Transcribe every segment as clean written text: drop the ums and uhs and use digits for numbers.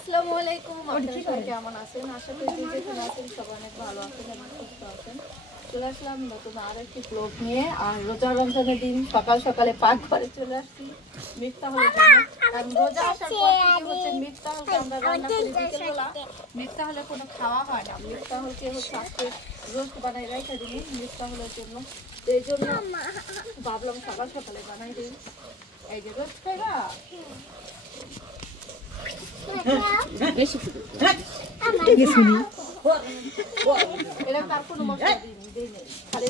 আসসালামু আলাইকুম। আপনারা সবাই কেমন আছেন? আশা করি যেখানে আছেন সবাই অনেক ভালো আছেন এবং সুস্থ আছেন। চলে আসলাম নতুন আরেকটি ব্লগ নিয়ে। আর রোজা রমজানের দিন সকাল সকালে পাকঘরে চলে আসছি মিফতাহুলের জন্য। কারণ রোজা আসার পর থেকে হচ্ছে মিফতাহুলকে আমরা রান্না করি বিকেলবেলা। মিফতাহুলের কোনো খাওয়া হয় না। মিফতাহুলকে হচ্ছে আজকে রোস্ট বানাই রেখে দিই মিফতাহুলের জন্য। এই জন্য ভাবলাম সকাল সকালে বানাই দিই। এই যে রোস্ট খাইবা বেশি এটা তার কোনো মশলা দিই নেই, খালি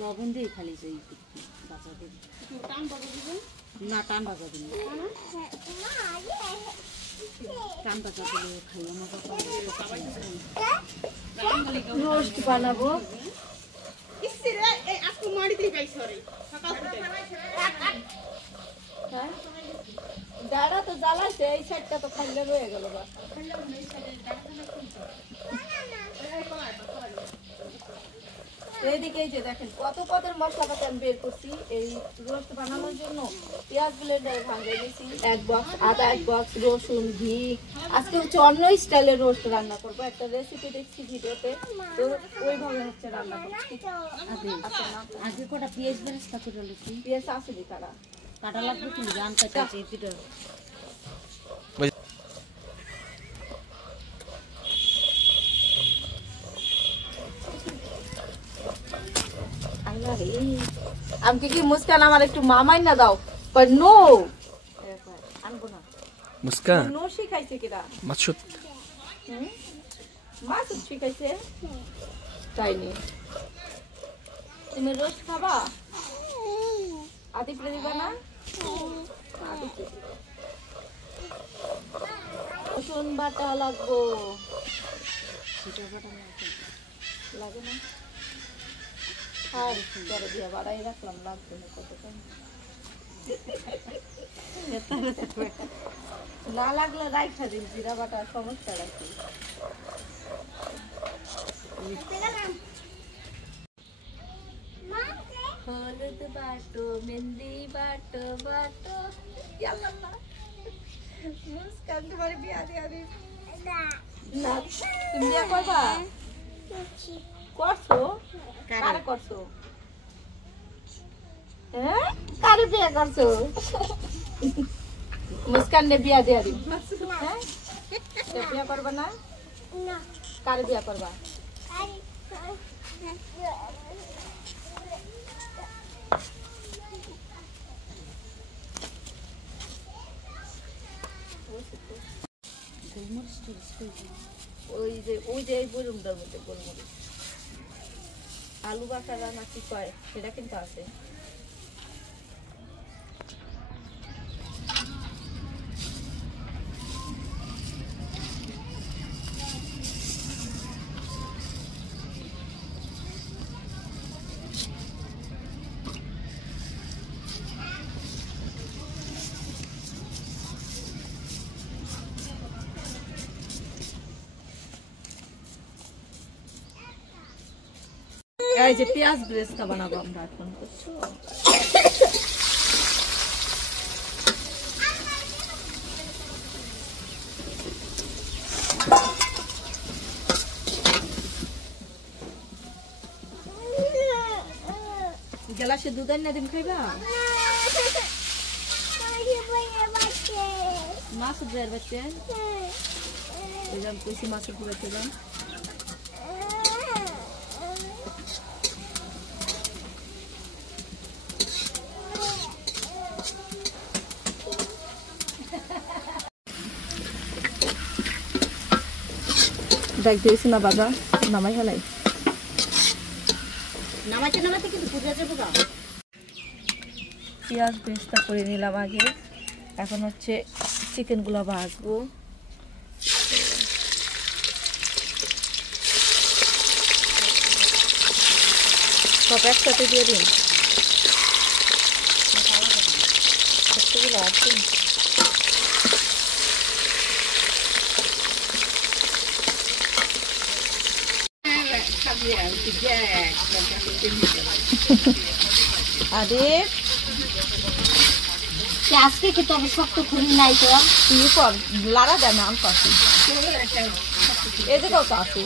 লবণ দিই খালি সেই বাজা দিই না টান বাজা দিই টান বাজা দিলে খাইয়ে মজা রোস্ট বানাবো। দাঁড়া তো জ্বালাইছে এই সাইডটা তো খাইলে রয়ে গেল। এইদিকে এই যে দেখেন কত পদের মশলাপাতি আমি বের করছি এই রোস্ট বানানোর জন্য। পেঁয়াজ ব্লেন্ডারে ভাঙিয়ে নিয়েছি 1 বক্স, আদা 1 বক্স, রসুন, ঘি। আজকে হচ্ছে অন্য স্টাইলের রোস্ট রান্না করবো, একটা রেসিপি দেখছি ভিডিওতে, তো ওইভাবে হচ্ছে রান্না করছি। আগে কটা পেঁয়াজ বেরেস্তা করে নিয়েছি, পেঁয়াজ আসলে কাটা লাগবে কিন্তু জান কাটাচ্ছি ভিডিও। আমাকে কি মুস্কান আমার একটু মামাই না দাও? নো আনবো না। মুস্কান নো শিখাইছে কিরা? মাসুদ মাসুদ শিখাইছে তাই নি। তুমি রোস্ট খাবা? আদি প্লে দিবা না? রসুন বাটা লাগবো, লাগে না? আর পরে দিয়ে বাড়াই রাখলাম, লাগবে না কতক্ষণ। না লাগলে রাইখা দিন, জিরা বাটা সমস্যা রাখি। হলুদ বাটো, মেহেন্দি বাটো বাটো। মুস্কান তোমার বিয়া দিয়া দিন না, তুমি বিয়া করবা? করছো? কারে করছো? হ্যাঁ কারে বিয়া করছো? মুস্কান নে বিয়া দিয়া দিন। হ্যাঁ বিয়া করবা না? কারে বিয়া করবা? ওই যে এই বরুমটার মধ্যে গোলমরিচ আলু বাসারা নাকি কয় সেটা কিন্তু আছে। এই যে পেঁয়াজ ব্রেস্তা বানাবো আমরা এখন। গ্লাসে দুধ না দিন খাইবা? মাসুদ ভাইয়ের বাচ্চা কইছি মাসুদ বাচ্চা দেখ দিয়েছি না বাবা নামাই ফেলাই নামাইতে নামাইতে কিন্তু পূজা যাবো না। পেঁয়াজ বেস্তা করে নিলাম আগে, এখন হচ্ছে চিকেনগুলো ভাজবো। সব একসাথে দিয়ে দিন সবগুলো আছে। আরে আজকে কি তবে শক্ত খুলি নাই তো তুই কর লাড়া দেয় না আমি পাচ্ছি এই যে কত আছে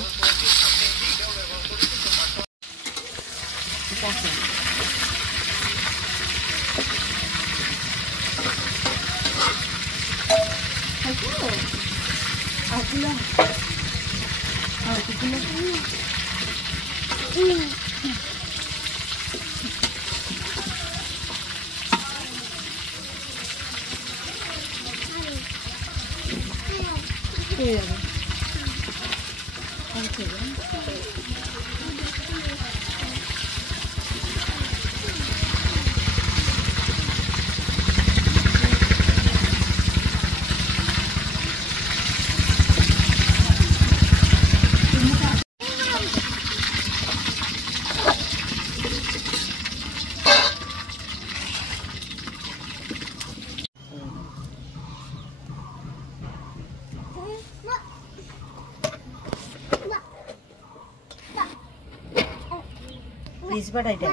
রিজবাটা এটা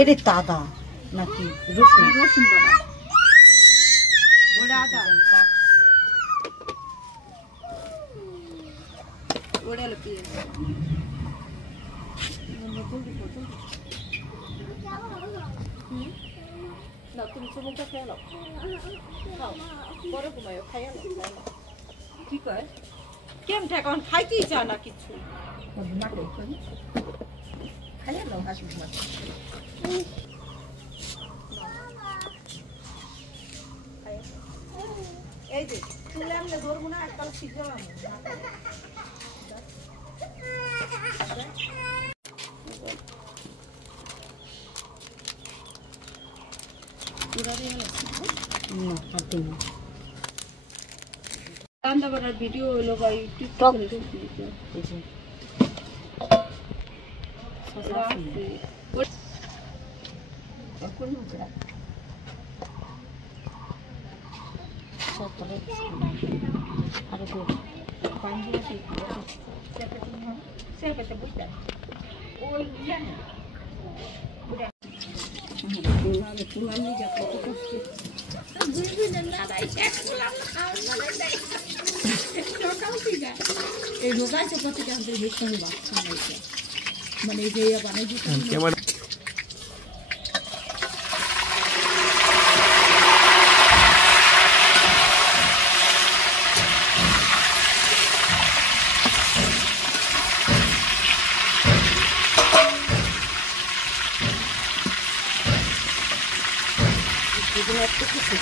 এটা দাদা নাকি রসুন রসুন বাটা ওটা আদা ওটা হলো পেঁয়াজ না তুমি চুমুকটা খেয়ে নাও খাও পরে ঘুমাইও খাইয়া নাও কি কয় কেম ঠেকান খাইতেই চা না কিছু খাইয়া নাও হাসি এই যে চুলে আমি ধরবো না এককাল শিখলাম রান্না বান্নার ভিডিও হলো বা ইউটিউব এই রোজায় চোখা থেকে আমাদের ভীষণ বাচ্চা মানে এই যে বানাই দিতে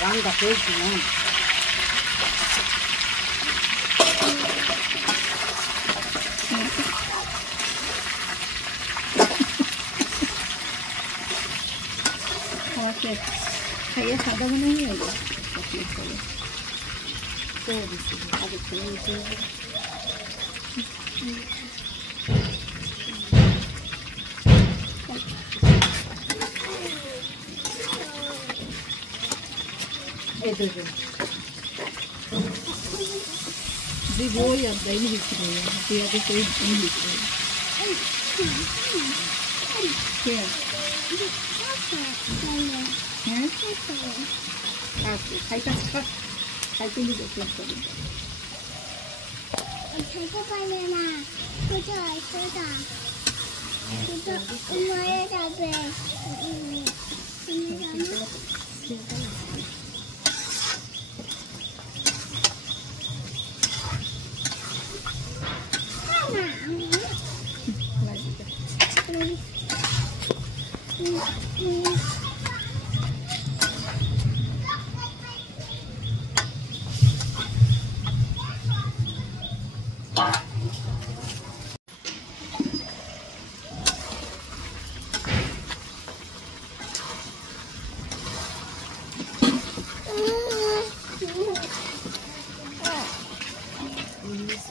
রান্না করেছি না খাইয়ে সাদা বানাই হয়ে গেল di voi a dai di vicino ti ha detto il vicino che hai casca hai quindi detto Thấy có phải là tôi trời tôi cả tôi mới đã về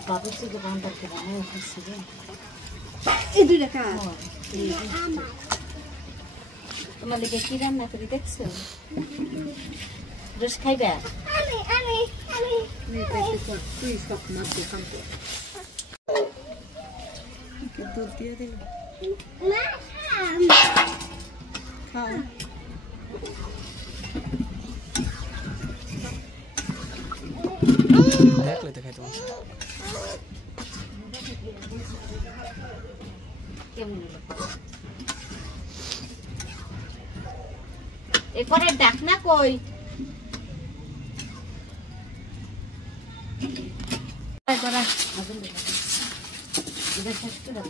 বাবা থেকে বান্ধব থেকে বানায় খাচ্ছি রে এই দুই টাকা তোমার দিকে কি রান্না করি দেখছো রস খাইবে তুই সব মাছ দিয়ে খাবো দুধ দিয়ে দিল খাও দেখলে তো খাইতে মশা কেমন এরপরে ডাক না কই এটা শেষ করে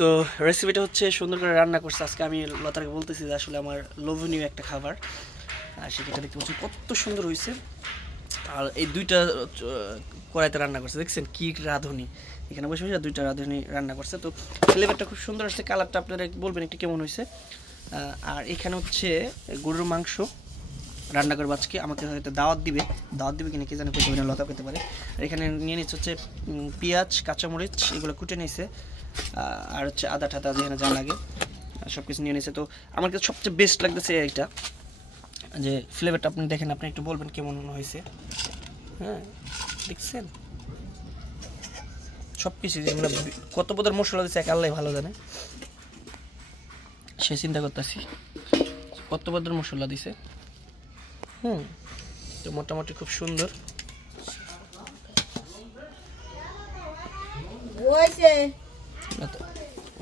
তো রেসিপিটা হচ্ছে সুন্দর করে রান্না করছে আজকে। আমি লতাকে বলতেছি যে আসলে আমার লোভনীয় একটা খাবার, আর সেটা দেখতে পাচ্ছি কত সুন্দর হয়েছে। আর এই দুইটা কড়াইতে রান্না করছে, দেখছেন কি রাঁধুনি, এখানে বসে বসে দুইটা রাঁধুনি রান্না করছে। তো ফ্লেভারটা খুব সুন্দর আসছে, কালারটা আপনারা বলবেন একটু কেমন হয়েছে। আর এখানে হচ্ছে গরুর মাংস রান্না করবো আজকে, আমাকে হয়তো দাওয়াত দিবে কিনা কে জানে, পেতে লতা পেতে পারে। আর এখানে নিয়ে নিচ্ছে হচ্ছে পেঁয়াজ কাঁচামরিচ এগুলো কুটে নিয়েছে, আর হচ্ছে আদা ঠাদা যেখানে যা লাগে সব কিছু নিয়ে নিয়েছে। তো আমার কাছে সবচেয়ে বেস্ট লাগতেছে এইটা, যে ফ্লেভারটা আপনি দেখেন, আপনি একটু বলবেন কেমন হয়েছে। হ্যাঁ দেখছেন সব কিছু যেগুলো কত পদের মশলা দিচ্ছে এক আল্লাহ ভালো জানে, সে চিন্তা করতেছি কত পদের মশলা দিছে। তো মোটামুটি খুব সুন্দর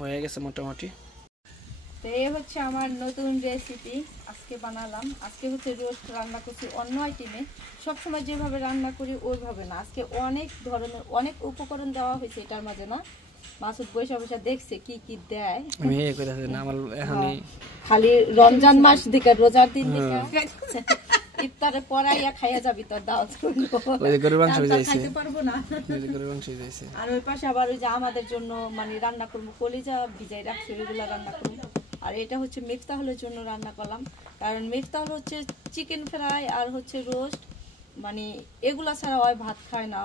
হয়ে গেছে মোটামুটি। তো এই হচ্ছে আমার নতুন রেসিপি আজকে বানালাম। আজকে হচ্ছে রোস্ট রান্না করছি অন্য আইটেমে, সবসময় যেভাবে রান্না করি ওইভাবে না। আজকে অনেক ধরনের অনেক উপকরণ দেওয়া হয়েছে এটার মাঝে না। মাসুদ বৈশা বৈশা দেখছে কি কি দেয়। আমি এই কথা না, আমার এখনই খালি রমজান মাস দিকে রোজার দিন দিকে ইফতারে পড়াইয়া খাইয়া যাবি, তোর দাওয়াত করলো। ওই যে গরুর মাংস হইছে, খাইতে পারবো না। ওই যে গরুর মাংস হইছে। আর ওই পাশে আবার ওই যে আমাদের জন্য মানে রান্না করবো কলিজা ভিজাই রাখছি, ওইগুলো রান্না করবো। আর এটা হচ্ছে মিফতাহুলের জন্য রান্না করলাম, কারণ মিফতাহুল হচ্ছে চিকেন ফ্রাই আর হচ্ছে রোস্ট, মানে এগুলা ছাড়া ওই ভাত খায় না,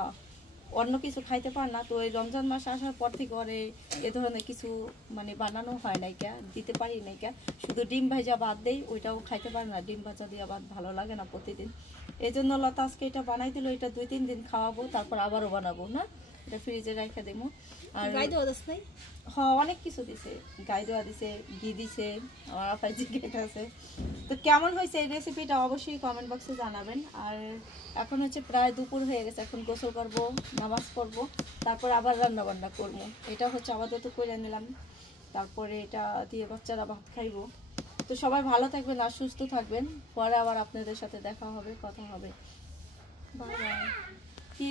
অন্য কিছু খাইতে পারে না। তো ওই রমজান মাস আসার পর থেকে ওরে এ ধরনের কিছু মানে বানানো হয় নাই, কে দিতে পারি নাই, কে শুধু ডিম ভাজা ভাত দেই, ওইটাও খাইতে পারে না। ডিম ভাজা দিয়ে ভাত ভালো লাগে না প্রতিদিন, এই জন্য লতা আজকে এটা বানাই দিল। এটা 2-3 দিন খাওয়াবো, তারপর আবারও বানাবো না, এটা ফ্রিজে রেখে দেবো। আর হ্যাঁ অনেক কিছু দিছে, গাই দেওয়া দিছে, ঘি দিছে, আমার আপাই জিজ্ঞেস আছে। তো কেমন হয়েছে এই রেসিপিটা অবশ্যই কমেন্ট বক্সে জানাবেন। আর এখন হচ্ছে প্রায় দুপুর হয়ে গেছে, এখন গোসল করবো, নামাজ পড়বো, তারপর আবার রান্না বান্না করবো। এটা হচ্ছে আপাতত করে নিলাম, তারপরে এটা দিয়ে বাচ্চারা ভাত খাইবো। তো সবাই ভালো থাকবেন আর সুস্থ থাকবেন, পরে আবার আপনাদের সাথে দেখা হবে, কথা হবে। Bye bye. কি